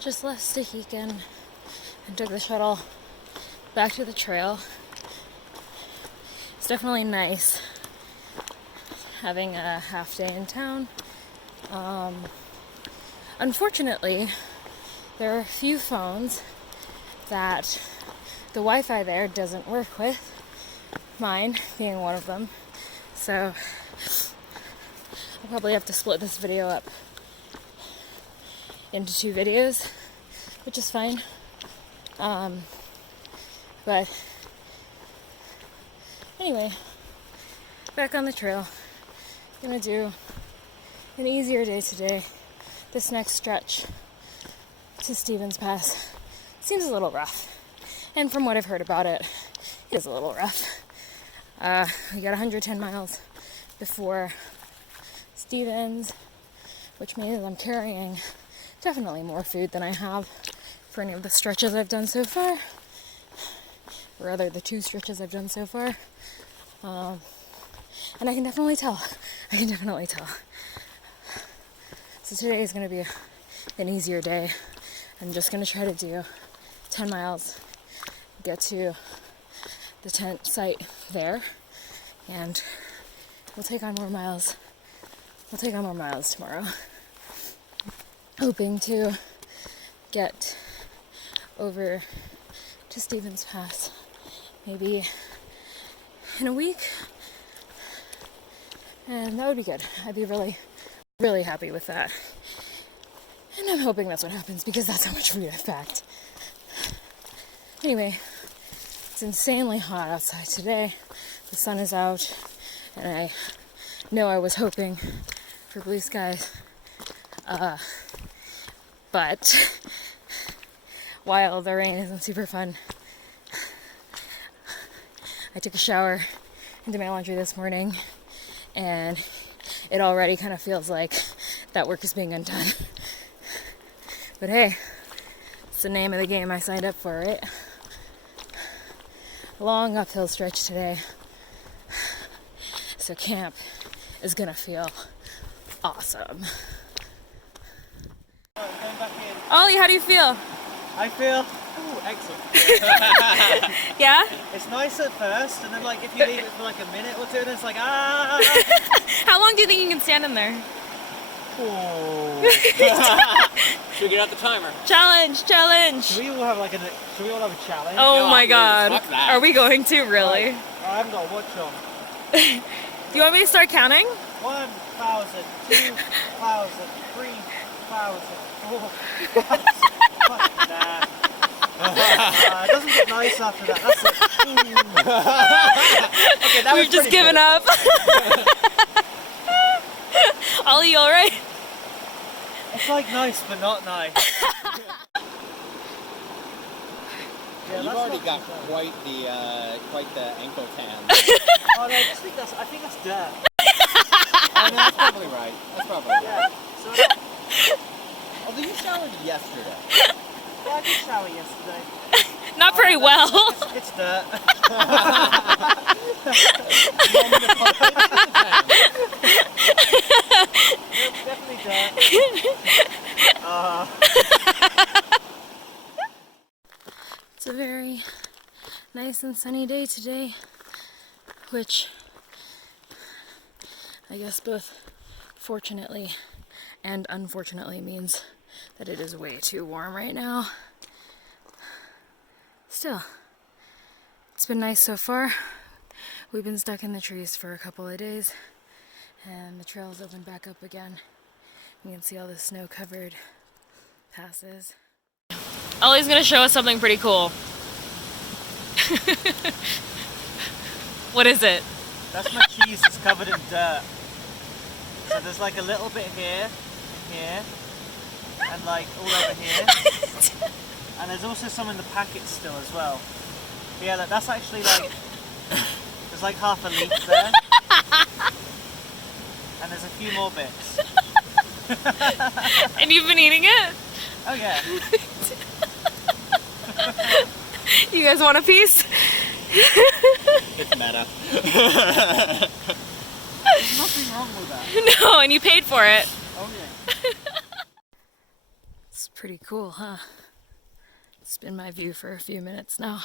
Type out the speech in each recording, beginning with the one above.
Just left Stehekin and took the shuttle back to the trail. It's definitely nice having a half day in town. Unfortunately, there are a few phones that the Wi-Fi there doesn't work with, mine being one of them. So I'll probably have to split this video up into 2 videos, which is fine. But anyway, back on the trail. Gonna do an easier day today. This next stretch to Stevens Pass seems a little rough. And from what I've heard about it, it is a little rough. We got 110 miles before Stevens, which means I'm carrying definitely more food than I have for any of the stretches I've done so far, or rather the 2 stretches I've done so far. And I can definitely tell. So today is going to be an easier day. I'm just going to try to do 10 miles, get to the tent site there, and we'll take on more miles. Tomorrow. Hoping to get over to Stevens Pass maybe in a week, and that would be good. I'd be really, really happy with that. And I'm hoping that's what happens because that's how much food I've packed. Anyway, it's insanely hot outside today. The sun is out, and I know I was hoping for blue skies. But while the rain isn't super fun, I took a shower and did my laundry this morning, and it already kind of feels like that work is being undone. But hey, it's the name of the game I signed up for, right? A long uphill stretch today, so camp is gonna feel awesome. Ollie, how do you feel? I feel excellent. Yeah? It's nice at first, and then like if you leave it for like a minute or 2, then it's like ah. How long do you think you can stand in there? Oh. Should we get out the timer? Challenge! Should we all have a challenge? Oh No, my god. fuck that. Are we going to, really? I haven't got a watch on. Do you want me to start counting? 1,000, 2,000, 3,000, 4,000. Nah. It doesn't get nice after that. That's it. Okay, that We've just given up. Ollie, you alright? It's like nice, but not nice. You've already got quite the ankle tan. Oh no, I think that's dirt. I mean, that's probably right. Yeah. So, Although you showered yesterday. yeah, I did shower yesterday. Not very well. It's dirt. Definitely dirt. It's a very nice and sunny day today, which I guess both fortunately and unfortunately means that it is way too warm right now. Still, it's been nice so far. We've been stuck in the trees for a couple of days, and the trail's opened back up again. You can see all the snow-covered passes. Ollie's gonna show us something pretty cool. What is it? That's my cheese that's covered in dirt. So there's like a little bit here, and like all over here. And there's also some in the packet still as well. But yeah, that's actually like, there's like half a leaf there. And there's a few more bits. And you've been eating it? Oh yeah. You guys want a piece? It's meta. There's nothing wrong with that. No, and you paid for it. Oh yeah. It's pretty cool, huh? It's been my view for a few minutes now,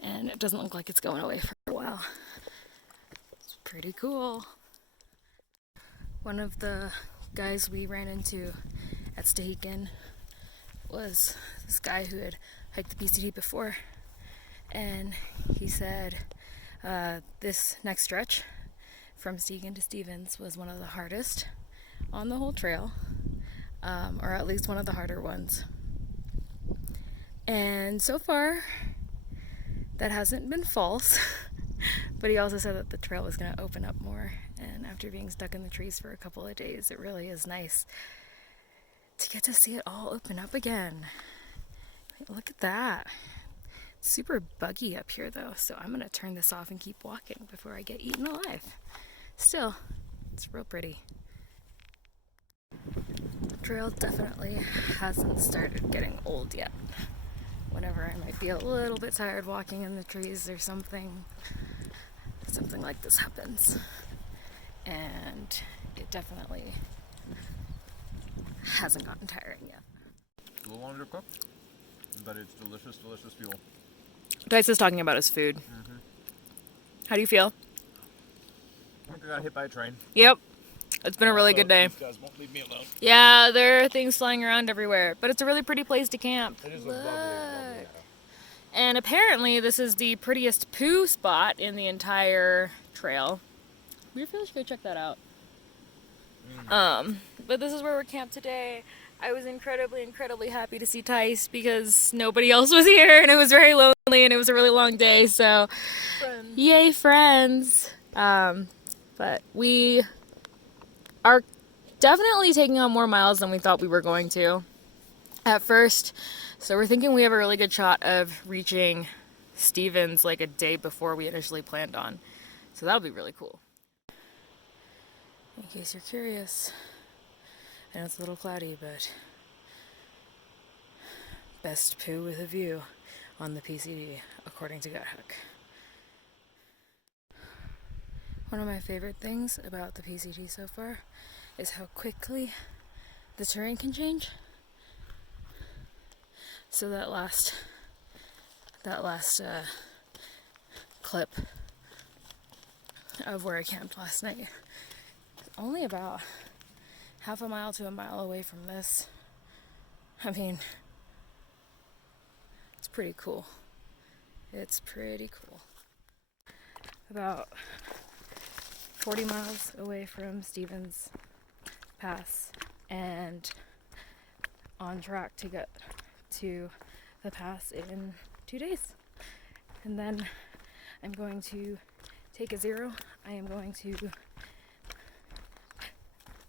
and it doesn't look like it's going away for a while. It's pretty cool. One of the guys we ran into at Stehekin was this guy who had hiked the PCT before, and he said this next stretch from Stehekin to Stevens was one of the hardest on the whole trail, or at least one of the harder ones. And so far, that hasn't been false. But he also said that the trail was going to open up more. And after being stuck in the trees for a couple of days, it really is nice to get to see it all open up again. Look at that. It's super buggy up here though, so I'm going to turn this off and keep walking before I get eaten alive. Still, it's real pretty. The trail definitely hasn't started getting old yet. Whenever I might be a little bit tired walking in the trees or something like this happens. And it definitely hasn't gotten tiring yet. A little undercooked, but it's delicious, delicious fuel. Dice is talking about his food. Mm-hmm. How do you feel? I think I got hit by a train. Yep. It's been a really good day. These guys won't leave me alone. Yeah, there are things flying around everywhere, but it's a really pretty place to camp. It is a lovely area. And apparently this is the prettiest poo spot in the entire trail. We really should go check that out. But this is where we're camped today. I was incredibly happy to see Tice because nobody else was here and it was very lonely and it was a really long day, so friends. Yay friends. But we are definitely taking on more miles than we thought we were going to at first. So we're thinking we have a really good shot of reaching Stevens like a day before we initially planned on. So that'll be really cool. In case you're curious, I know it's a little cloudy, but best poo with a view on the PCT, according to GutHook. One of my favorite things about the PCT so far is how quickly the terrain can change. So that last clip of where I camped last night, only about half a mile to a mile away from this. I mean, it's pretty cool. It's pretty cool. About 40 miles away from Stevens Pass and on track to get to the pass in 2 days. And then I'm going to take a zero. I am going to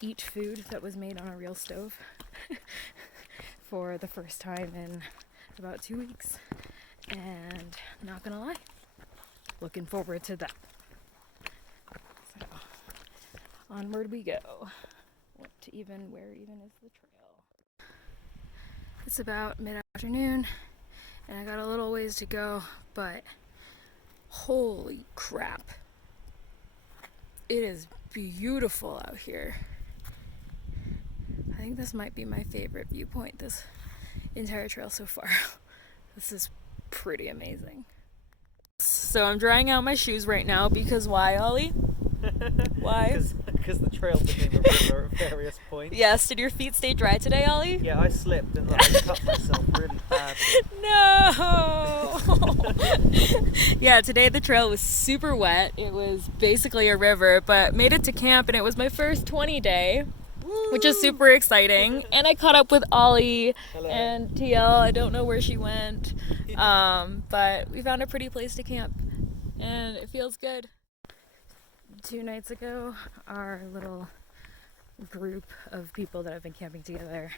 eat food that was made on a real stove for the first time in about 2 weeks. And not gonna lie, looking forward to that. So, onward we go. Where even is the trail? It's about mid-afternoon, and I got a little ways to go, but holy crap. It is beautiful out here. I think this might be my favorite viewpoint this entire trail so far. This is pretty amazing. So I'm drying out my shoes right now because why, Ollie? Why? Because the trail became a river at various points. Yes, did your feet stay dry today, Ollie? Yeah, I slipped and I cut myself really badly. No! Yeah, today the trail was super wet. It was basically a river, but made it to camp and it was my first 20 day. Woo! Which is super exciting. And I caught up with Ollie. Hello. And TL. I don't know where she went. But we found a pretty place to camp and it feels good. 2 nights ago, our little group of people that have been camping together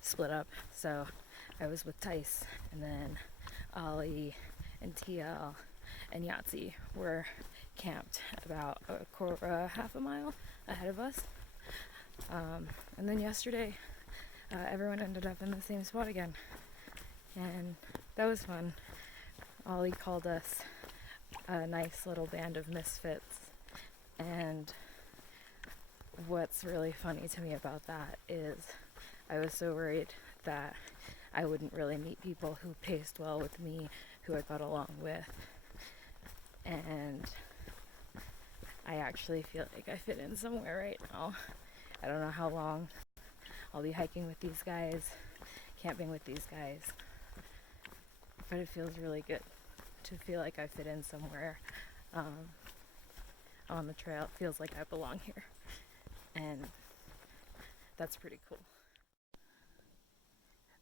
split up. So I was with Tice, and then Ollie and TL and Yahtzee were camped about half a mile ahead of us. And then yesterday, everyone ended up in the same spot again. And that was fun. Ollie called us a nice little band of misfits, and what's really funny to me about that is I was so worried that I wouldn't really meet people who paced well with me, who I got along with. And I actually feel like I fit in somewhere right now. I don't know how long I'll be hiking with these guys, camping with these guys, but it feels really good to feel like I fit in somewhere on the trail. It feels like I belong here, and that's pretty cool.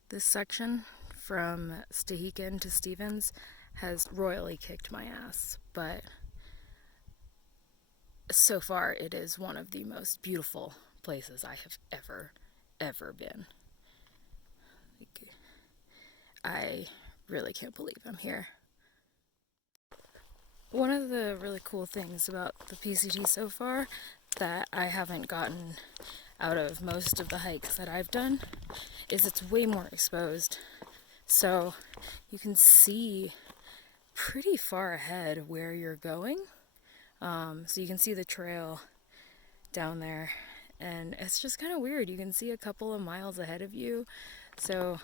This section from Stehekin to Stevens has royally kicked my ass, but so far it is one of the most beautiful places I have ever been. Like, I really can't believe I'm here. One of the really cool things about the PCT so far that I haven't gotten out of most of the hikes that I've done is it's way more exposed. So you can see pretty far ahead where you're going. So you can see the trail down there, and it's just kind of weird. You can see a couple of miles ahead of you. So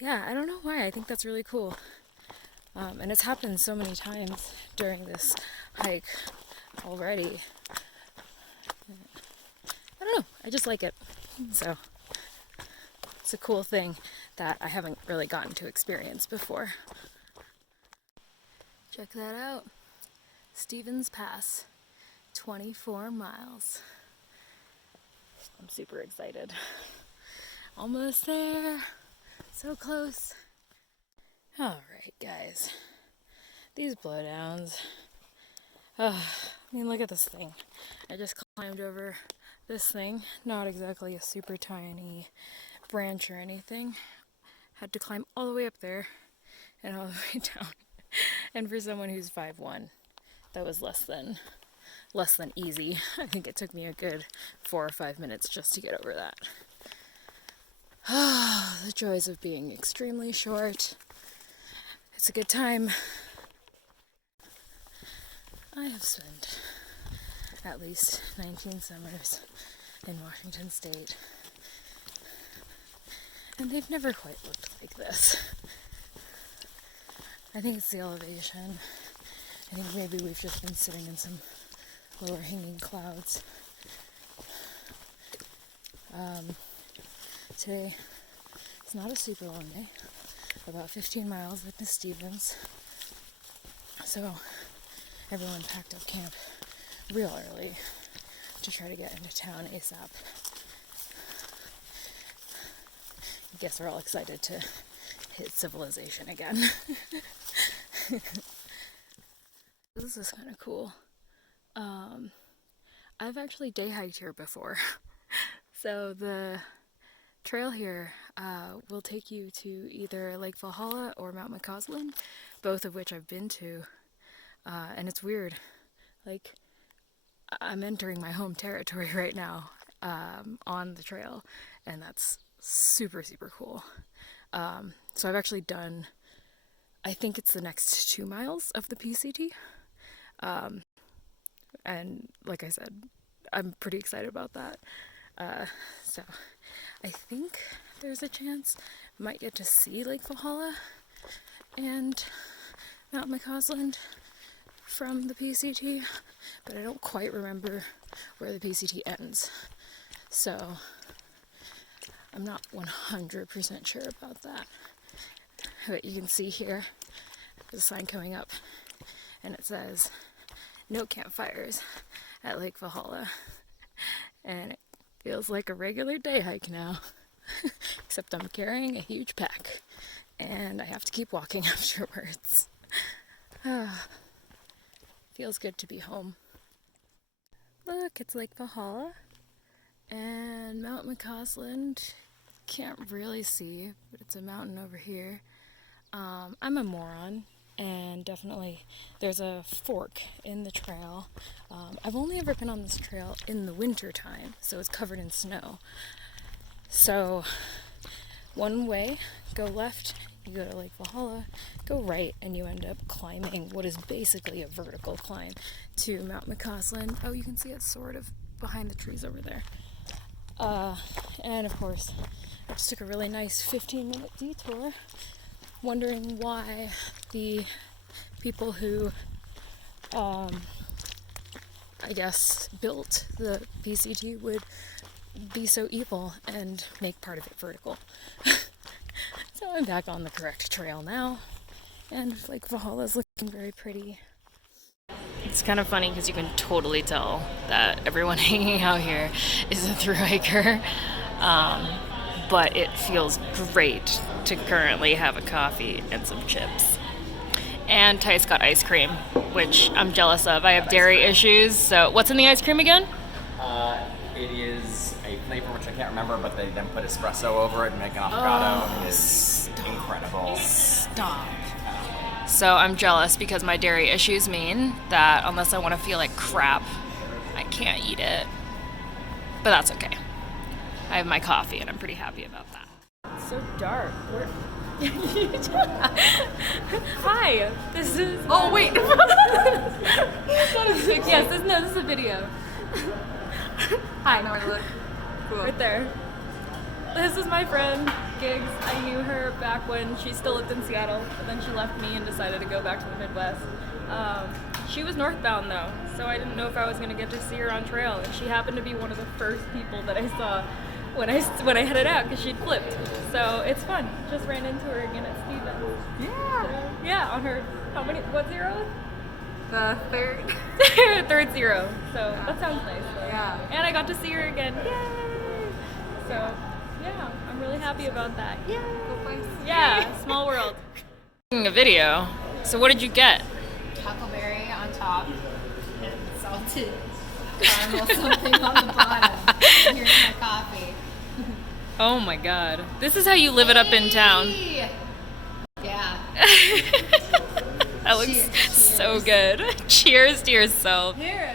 yeah, I don't know why. I think that's really cool. And it's happened so many times during this hike already. I don't know, I just like it. So it's a cool thing that I haven't really gotten to experience before. Check that out. Stevens Pass, 24 miles. I'm super excited. Almost there. So close. Alright, guys. These blowdowns. I mean, look at this thing. I just climbed over this thing. Not exactly a super tiny branch or anything. Had to climb all the way up there and all the way down. And for someone who's 5'1", that was less than easy. I think it took me a good 4 or 5 minutes just to get over that. The joys of being extremely short. It's a good time. I have spent at least 19 summers in Washington State, and they've never quite looked like this. I think it's the elevation. I think maybe we've just been sitting in some lower hanging clouds. Today, it's not a super long day. About 15 miles with the Stevens. So everyone packed up camp real early to try to get into town ASAP. I guess we're all excited to hit civilization again. This is kind of cool. I've actually day hiked here before. So the trail here will take you to either Lake Valhalla or Mount McCausland, both of which I've been to. And it's weird. Like, I'm entering my home territory right now on the trail, and that's super, super cool. So I've actually done, I think it's the next 2 miles of the PCT. And like I said, I'm pretty excited about that. So I think there's a chance I might get to see Lake Valhalla and Mount McCausland from the PCT, but I don't quite remember where the PCT ends. So I'm not 100% sure about that. But you can see here, there's a sign coming up, and it says, "No campfires at Lake Valhalla." And it feels like a regular day hike now, except I'm carrying a huge pack, and I have to keep walking afterwards. Feels good to be home. Look, it's Lake Valhalla, and Mount McCausland. Can't really see, but it's a mountain over here. I'm a moron, and definitely there's a fork in the trail. I've only ever been on this trail in the winter time, so it's covered in snow. So one way, go left, you go to Lake Valhalla, go right, and you end up climbing what is basically a vertical climb to Mount McCausland. Oh, you can see it sort of behind the trees over there. And of course, I just took a really nice 15-minute detour, wondering why the people who, I guess, built the PCT would be so evil and make part of it vertical. So I'm back on the correct trail now, and like Valhalla's looking very pretty. It's kind of funny because you can totally tell that everyone hanging out here is a thru hiker, but it feels great to currently have a coffee and some chips. And Tice got ice cream, which I'm jealous of. I have dairy issues, so what's in the ice cream again? It is a flavor which I can't remember, but they then put espresso over it and make an avocado. It is incredible. Stop. So I'm jealous because my dairy issues mean that unless I want to feel like crap, I can't eat it. But that's okay. I have my coffee and I'm pretty happy about that. It's so dark. Hi, this is... Oh, wait. Yes, this is a video. Hi. Cool. Right there. This is my friend, Gigs. I knew her back when she still lived in Seattle, but then she left me and decided to go back to the Midwest. She was northbound though, so I didn't know if I was going to get to see her on trail, and she happened to be one of the first people that I saw when I headed out because she'd flipped. So it's fun. Just ran into her again at Stevens. Yeah. So, yeah, on her, what zero? The third. Third zero. So that sounds nice. So. Yeah. And I got to see her again. Yay! So yeah, I'm really happy about that. Yay! Cool place. Yeah, small world. A video. So what did you get? Huckleberry on top and salted caramel something on the bottom. And here's my coffee. Oh my god. This is how you live it up in town. Yeah. That looks so good. Cheers to yourself. Here.